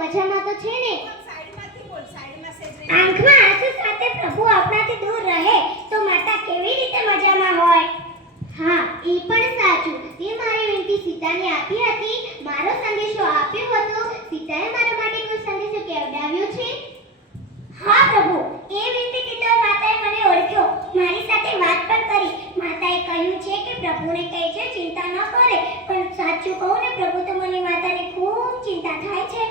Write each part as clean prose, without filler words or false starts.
મજામાં તો છે ને? સાઈડમાંથી બોલ, સાઈડમાં સેજ રહી. આંખમાં આંસુ સાથે પ્રભુ આપણાથી દૂર રહે તો માતા કેવી રીતે મજામાં હોય? હા, એ પણ સાચું. તે મારી વિનંતી સીતાને આપી હતી, મારો સંદેશો આપ્યો હતો. સીતાએ મારા માટે કોઈ સંદેશો કહેવડાવ્યો છે? હા પ્રભુ, એ વિનંતી તો માતાએ મને ઓળખ્યો, મારી સાથે વાત પણ કરી. માતાએ કહ્યું છે કે પ્રભુને કહેજે ચિંતા ન કરે. પણ સાચું કહું ને પ્રભુ, તો મને માતાની ખૂબ ચિંતા થાય છે.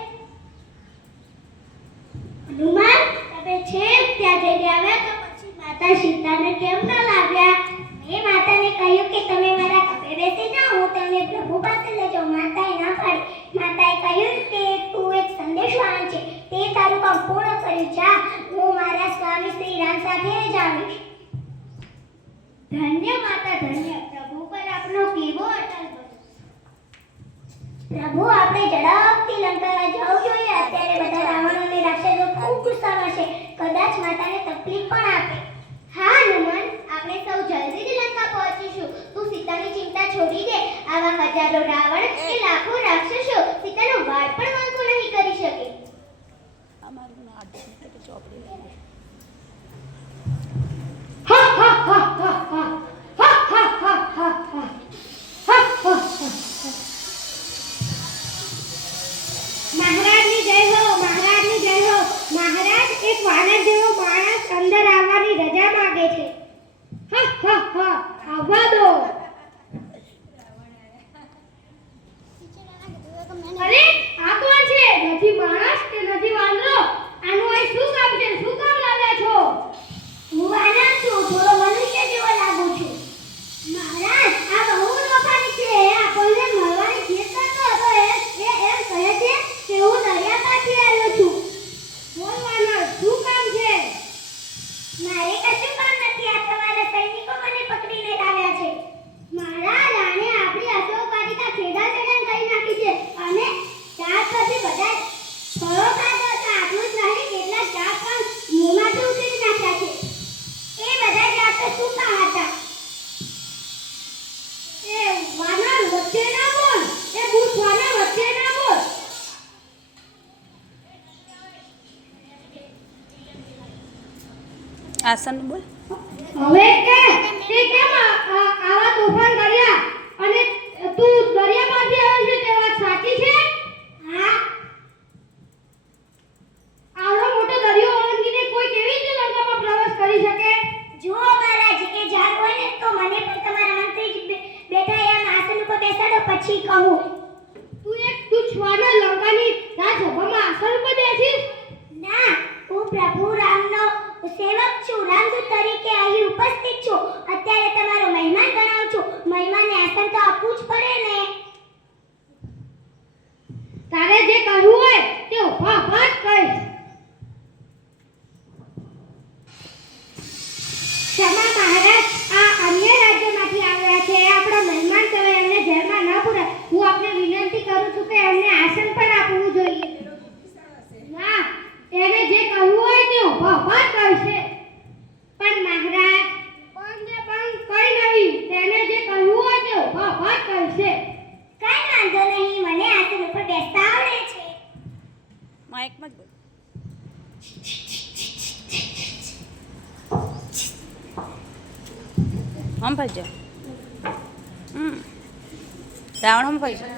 હનુમાન, તમે છેક ત્યાં જઈને આવ્યા તો પછી માતા સીતાને કેમ ન લાવ્યા? મેં માતાને કહ્યું કે તમે મારા ખભે બેસી જાઓ, હું તમને પ્રભુ પાસે લઈ જાઉં. માતાએ ના પાડી. માતાએ કહ્યું કે તું એક સંદેશો આણજે, તે તારું કામ પૂર્ણ કર્યું. જા, હું મારા સ્વામી શ્રી રામ સાથે જ આવીશ. ધન્ય માતા ધન્ય. પ્રભુ પર આપનો કેવો અટલ ભરોસો. પ્રભુ, આપણે ઝડપથી લંકા જવું જોઈએ. અત્યારે બધા રાવણ અને રાક્ષસો ખૂબ ગુસ્સામાં છે, કદાચ માતાને તકલીફ પણ આપે. હા હનુમાન, આપણે સૌ જલ્દી જ લંકા પહોંચીશું. તું સીતાની ચિંતા છોડી દે. આવા હજારો રાવણ કે લાખો રાક્ષસો સીતાનો વાળ પણ વાંકો નહીં કરી શકે. અમારું ના આડે તો ચોપડી લઈને મહારાજની જય હો, મહારાજની જય હો. મહારાજ, એક વાનર જેવો માણસ અંદર આવવાની રજા માંગે છે. આવવા દો. અરે, આ કોણ છે? નથી માણસ કે નથી વાંદરો? આનું અહીં શું કામ છે? શું કામ લાવ્યા છો? હું વાનર છું, થોડો મનુષ્ય જેવો લાગુ છું. મહારાજ, આ બહુ લોભાની છે. આપણને મળવાની જીદ કરતો હતો. એ એમ કહે છે કે હું દરિયા કાંઠે આવ્યો છું. બોલ વાનર, શું કામ છે? મારે કશું કામ નથી. આ તમારા સૈનિકો મને પકડીને લાવ્યા છે. મહારાજ, આને આપણી અશોકવાટિકા ખેડા ચડાન કરી નાખી છે અને ત્યાર પછી બધા ફળો ખાધા હતા. આટલું જ નહીં, કેટલાક ઝાડ પણ મોંમાંથી ઉતરી નાખ્યા છે. એ બધા ઝાડ તો સૂકા હતા. એ વાનર, વચ્ચે ના બોલ. એ બુટ વાનર, વચ્ચે ના બોલ. આસન બોલ. હવે કે તે કેમ આવા તોફાન કર્યા અને તું દરિયામાંથી આવ્યો છે તે વાત સાચી છે? હા. આવડો મોટો દરિયો ઓળંગીને કોઈ કેવી રીતે લંકામાં પ્રવેશ કરી શકે? જો મહારાજ, એ ઝાડ હોય ને તો મને પણ તમારા મંત્રી બેઠા એમ આસન ઉપર બેસાડો, પછી કહું. તું એક તુચ્છ વાનર લંકાની રાજસભામાં આસન ઉપર બેસીશ? ના, હું પ્રભુ રામનો સેવક છું. રામદૂત તરીકે અહીં ઉપસ્થિત છું. અત્યારે તમારો મહેમાન ગણાવું છું. મહેમાનને આસન તો આપવું જ પડે ને. તારે જે કરવું હોય તે ઉભા ઉભા જ કર. ક્ષમા મહારાજ, આ અન્ય રાજ્યમાંથી આવ્યા છે. આપણા મહેમાન કહેવાય, એમને જેલમાં ન પૂરાય. હું આપને વિનંતી કરું છું કે એમને આસન પણ આપવું જોઈએ. ના, એને જે કહ્યું હોય તે ઉભા ઉભા જ કરશે. પણ મહારાજ, પણ કઈ નહીં. તેને જે કહ્યું હોય તે ઉભા ઉભા જ કરશે. કઈ વાંધો નહીં, મને આસન ઉપર બેસતા આવડે છે. માઇકમાં જ બોલ. હમ ભાઈ જા. રાવણ હમ ભાઈ જા.